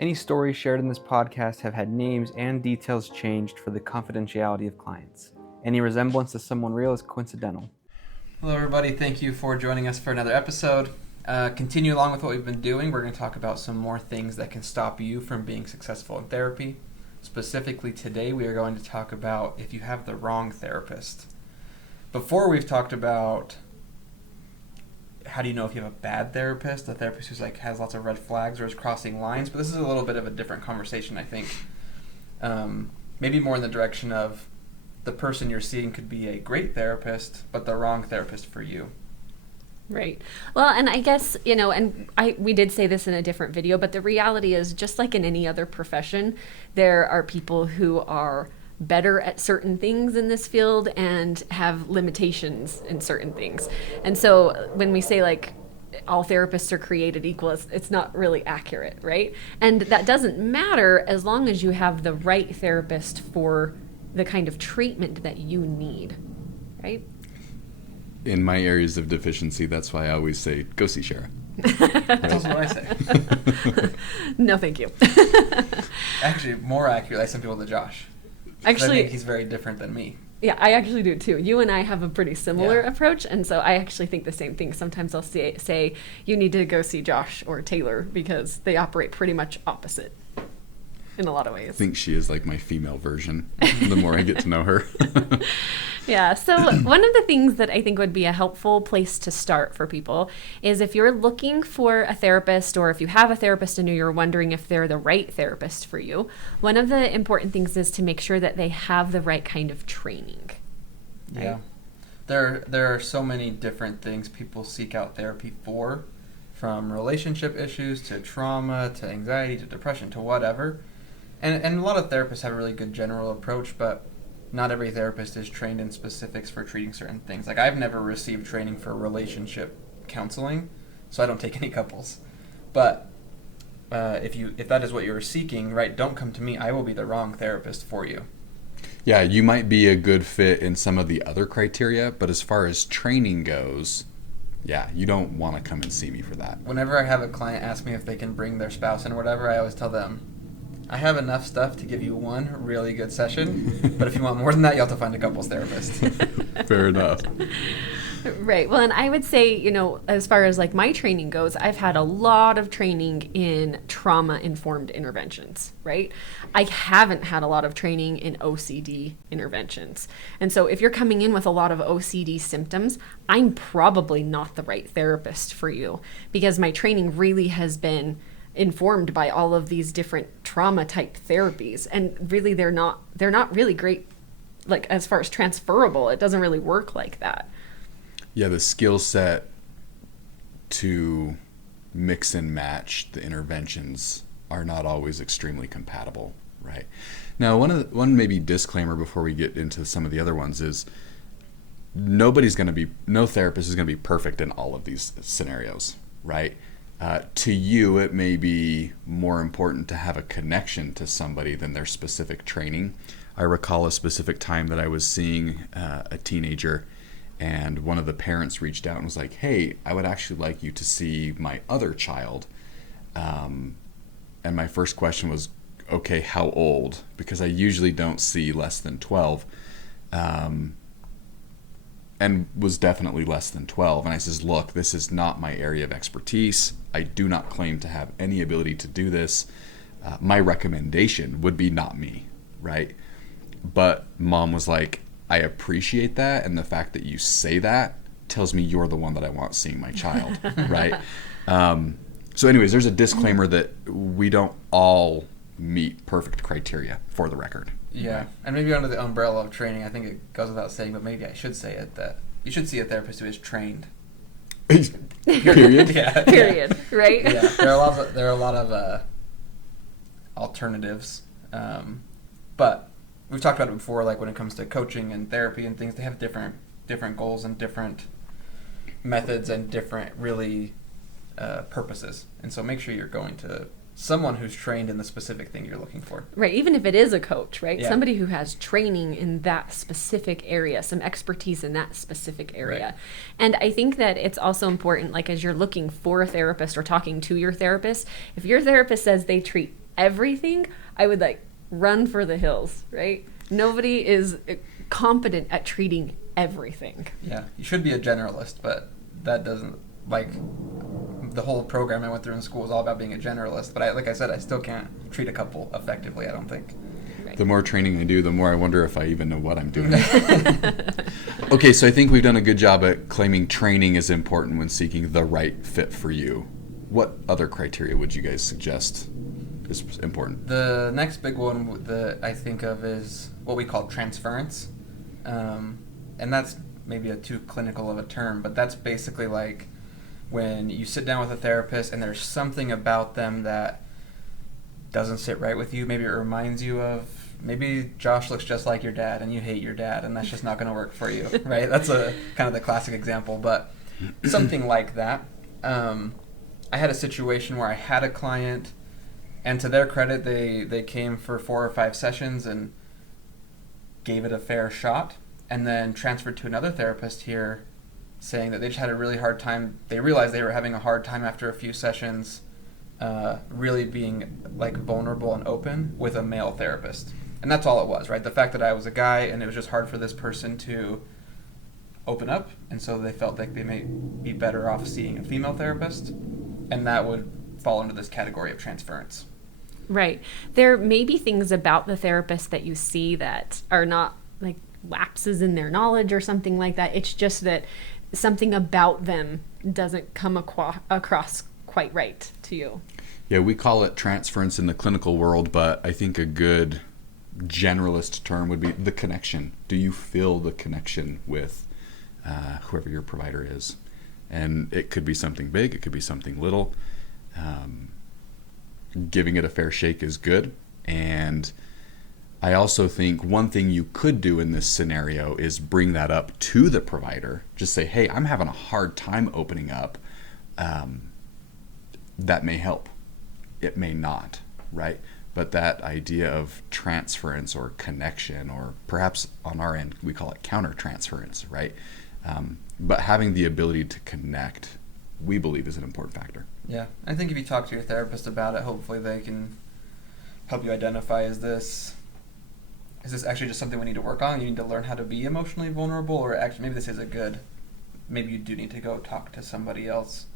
Any stories shared in this podcast have had names and details changed for the confidentiality of clients. Any resemblance to someone real is coincidental. Hello everybody, thank you for joining us for another episode. Continue along with what we've been doing. We're going to talk about some more things that can stop you from being successful in therapy. Specifically today, we are going to talk about if you have the wrong therapist. Before, we've talked about how do you know if you have a bad therapist, a therapist who's has lots of red flags or is crossing lines, but this is a little bit of a different conversation, I think. Maybe more in the direction of the person you're seeing could be a great therapist, but the wrong therapist for you. Right. Well, and I guess, we did say this in a different video, but the reality is just like in any other profession, there are people who are better at certain things in this field and have limitations in certain things. And so when we say all therapists are created equal, it's not really accurate, right? And that doesn't matter as long as you have the right therapist for the kind of treatment that you need, right? In my areas of deficiency, that's why I always say, go see Shara. That's also what I say. No, thank you. Actually, more accurately, I send people to Josh. Actually, I think he's very different than me. Yeah, I actually do too. You and I have a pretty similar approach, and so I actually think the same thing. Sometimes I'll say you need to go see Josh or Taylor because they operate pretty much opposite in a lot of ways. I think she is like my female version the more I get to know her. Yeah, so one of the things that I think would be a helpful place to start for people is if you're looking for a therapist, or if you have a therapist and you're wondering if they're the right therapist for you, one of the important things is to make sure that they have the right kind of training. Right? Yeah. There are so many different things people seek out therapy for, from relationship issues to trauma to anxiety to depression to whatever. And a lot of therapists have a really good general approach, but not every therapist is trained in specifics for treating certain things. I've never received training for relationship counseling, so I don't take any couples. But if that is what you're seeking, right, don't come to me. I will be the wrong therapist for you. Yeah, you might be a good fit in some of the other criteria, but as far as training goes, yeah, you don't want to come and see me for that. Whenever I have a client ask me if they can bring their spouse in or whatever, I always tell them, I have enough stuff to give you one really good session, but if you want more than that, you'll have to find a couples therapist. Fair enough. Right. Well, and I would say, as far as my training goes, I've had a lot of training in trauma-informed interventions, right? I haven't had a lot of training in OCD interventions. And so if you're coming in with a lot of OCD symptoms, I'm probably not the right therapist for you, because my training really has been informed by all of these different trauma type therapies, and really they're not really great as far as transferable. It doesn't really work like that. Yeah, the skill set to mix and match the interventions are not always extremely compatible, right? Now, one maybe disclaimer before we get into some of the other ones is no therapist is going to be perfect in all of these scenarios, right? To you, it may be more important to have a connection to somebody than their specific training. I recall a specific time that I was seeing a teenager, and one of the parents reached out and was like, hey, I would actually like you to see my other child. And my first question was, okay, how old? Because I usually don't see less than 12. And was definitely less than 12. And I says, look, this is not my area of expertise. I do not claim to have any ability to do this. My recommendation would be not me, right? But mom was like, I appreciate that. And the fact that you say that tells me you're the one that I want seeing my child, right? So anyways, there's a disclaimer that we don't all meet perfect criteria, for the record. Yeah, and maybe under the umbrella of training, I think it goes without saying, but maybe I should say it, that you should see a therapist who is trained. Period. Yeah. Period. Right? Yeah, there are a lot of alternatives, but we've talked about it before. When it comes to coaching and therapy and things, they have different goals and different methods and different really purposes. And so make sure you're going to someone who's trained in the specific thing you're looking for. Right, even if it is a coach, right? Yeah. Somebody who has training in that specific area, some expertise in that specific area. Right. And I think that it's also important, as you're looking for a therapist or talking to your therapist, if your therapist says they treat everything, I would like run for the hills, right? Nobody is competent at treating everything. Yeah, you should be a generalist, but that doesn't, like, the whole program I went through in school was all about being a generalist, but like I said, I still can't treat a couple effectively, I don't think. The more training I do, the more I wonder if I even know what I'm doing. Okay, so I think we've done a good job at claiming training is important when seeking the right fit for you. What other criteria would you guys suggest is important? The next big one that I think of is what we call transference. And that's maybe too clinical of a term, but that's basically like when you sit down with a therapist and there's something about them that doesn't sit right with you. Maybe it reminds you of, maybe Josh looks just like your dad and you hate your dad and that's just not going to work for you, right? That's a kind of the classic example, but something like that. I had a situation where I had a client, and to their credit, they came for 4 or 5 sessions and gave it a fair shot, and then transferred to another therapist here saying that they just had a really hard time. They realized they were having a hard time after a few sessions really being like vulnerable and open with a male therapist. And that's all it was, right? The fact that I was a guy and it was just hard for this person to open up, and so they felt like they may be better off seeing a female therapist, and that would fall into this category of transference. Right. There may be things about the therapist that you see that are not like lapses in their knowledge or something like that. It's just that something about them doesn't come across quite right to you. Yeah, we call it transference in the clinical world, but I think a good generalist term would be the connection. Do you feel the connection with whoever your provider is? And it could be something big, it could be something little. Giving it a fair shake is good. And I also think one thing you could do in this scenario is bring that up to the provider. Just say, hey, I'm having a hard time opening up. That may help. It may not, right? But that idea of transference or connection, or perhaps on our end, we call it counter-transference, right? But having the ability to connect, we believe, is an important factor. Yeah, I think if you talk to your therapist about it, hopefully they can help you identify, is this actually just something we need to work on? You need to learn how to be emotionally vulnerable, or actually maybe this is maybe you do need to go talk to somebody else.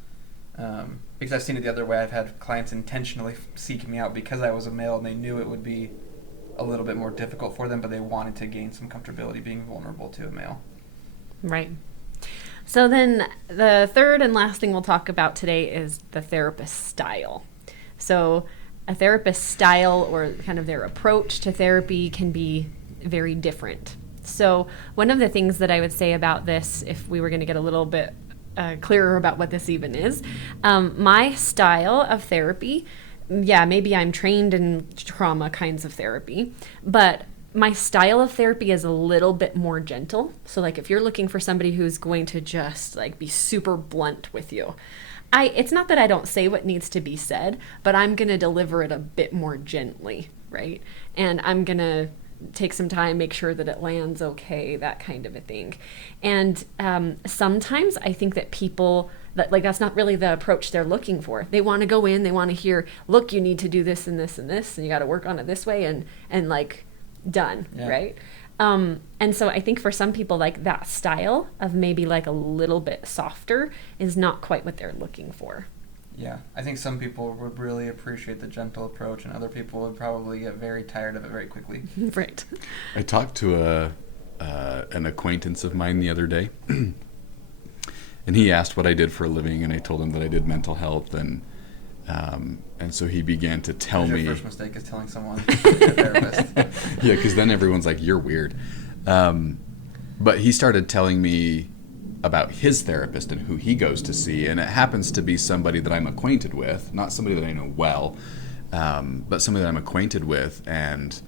Because I've seen it the other way. I've had clients intentionally seek me out because I was a male and they knew it would be a little bit more difficult for them, but they wanted to gain some comfortability being vulnerable to a male. Right. So then the third and last thing we'll talk about today is the therapist style. So a therapist style, or kind of their approach to therapy, can be very different. So one of the things that I would say about this, if we were going to get a little bit clearer about what this even is, my style of therapy, maybe I'm trained in trauma kinds of therapy, but my style of therapy is a little bit more gentle. So like if you're looking for somebody who's going to just like be super blunt with you, it's not that I don't say what needs to be said, but I'm going to deliver it a bit more gently, right? And I'm going to take some time, make sure that it lands okay, that kind of a thing. And sometimes I think that people, that's not really the approach they're looking for. They want to go in, they want to hear, look, you need to do this and this and this, and you got to work on it this way, and like done, yeah. Right? And so I think for some people, like that style of maybe like a little bit softer is not quite what they're looking for. Yeah, I think some people would really appreciate the gentle approach, and other people would probably get very tired of it very quickly. Right. I talked to an acquaintance of mine the other day, and he asked what I did for a living, and I told him that I did mental health, and so he began to tell me. Your first mistake is telling someone you're a therapist. Yeah, because then everyone's like, "You're weird." But he started telling me about his therapist and who he goes to see, and it happens to be somebody that I'm acquainted with, not somebody that I know well, but somebody that I'm acquainted with, and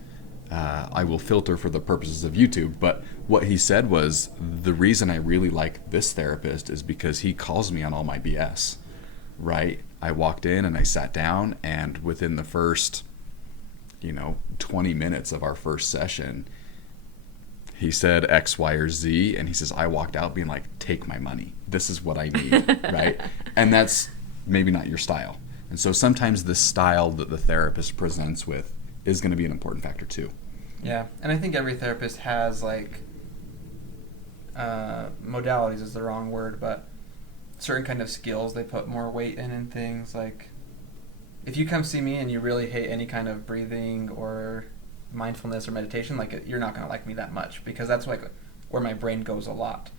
I will filter for the purposes of YouTube. But what he said was, the reason I really like this therapist is because he calls me on all my BS, right? I walked in and I sat down, and within the first 20 minutes of our first session, he said X, Y, or Z, and he says, I walked out being like, take my money. This is what I need, right? And that's maybe not your style. And so sometimes the style that the therapist presents with is going to be an important factor too. Yeah, and I think every therapist has like modalities is the wrong word, but certain kind of skills they put more weight in things. Like if you come see me and you really hate any kind of breathing or mindfulness or meditation, like you're not going to like me that much, because that's like where my brain goes a lot.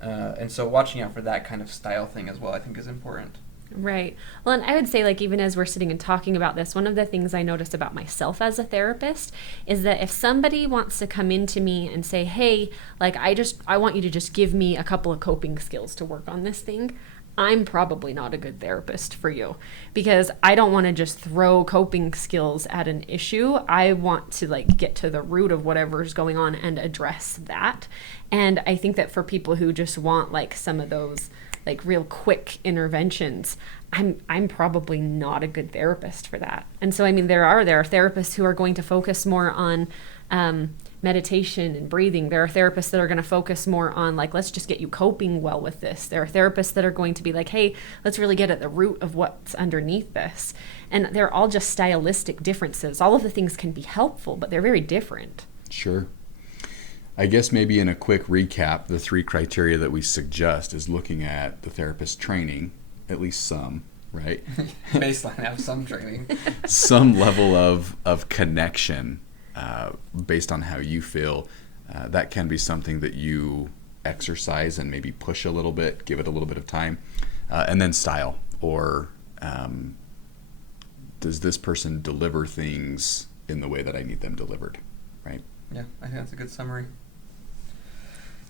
And so watching out for that kind of style thing as well, I think, is important. Right. Well, and I would say, like, even as we're sitting and talking about this, one of the things I noticed about myself as a therapist is that if somebody wants to come into me and say, hey, like, I want you to just give me a couple of coping skills to work on this thing, I'm probably not a good therapist for you, because I don't want to just throw coping skills at an issue. I want to like get to the root of whatever's going on and address that. And I think that for people who just want like some of those like real quick interventions, I'm probably not a good therapist for that. And so, I mean, there are therapists who are going to focus more on meditation and breathing. There are therapists that are going to focus more on like, let's just get you coping well with this. There are therapists that are going to be like, hey, let's really get at the root of what's underneath this. And they're all just stylistic differences. All of the things can be helpful, but they're very different. Sure. I guess maybe in a quick recap, the 3 criteria that we suggest is looking at the therapist training, at least some, right? Baseline, have some training. Some level of connection based on how you feel. That can be something that you exercise and maybe push a little bit, give it a little bit of time. And then style, or does this person deliver things in the way that I need them delivered, right? Yeah, I think that's a good summary.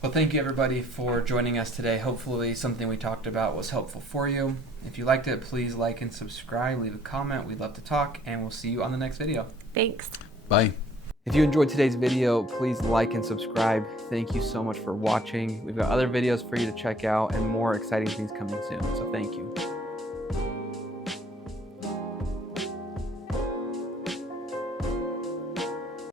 Well, thank you everybody for joining us today. Hopefully something we talked about was helpful for you. If you liked it, please like and subscribe, leave a comment. We'd love to talk, and we'll see you on the next video. Thanks. Bye. If you enjoyed today's video, please like and subscribe. Thank you so much for watching. We've got other videos for you to check out and more exciting things coming soon, so thank you.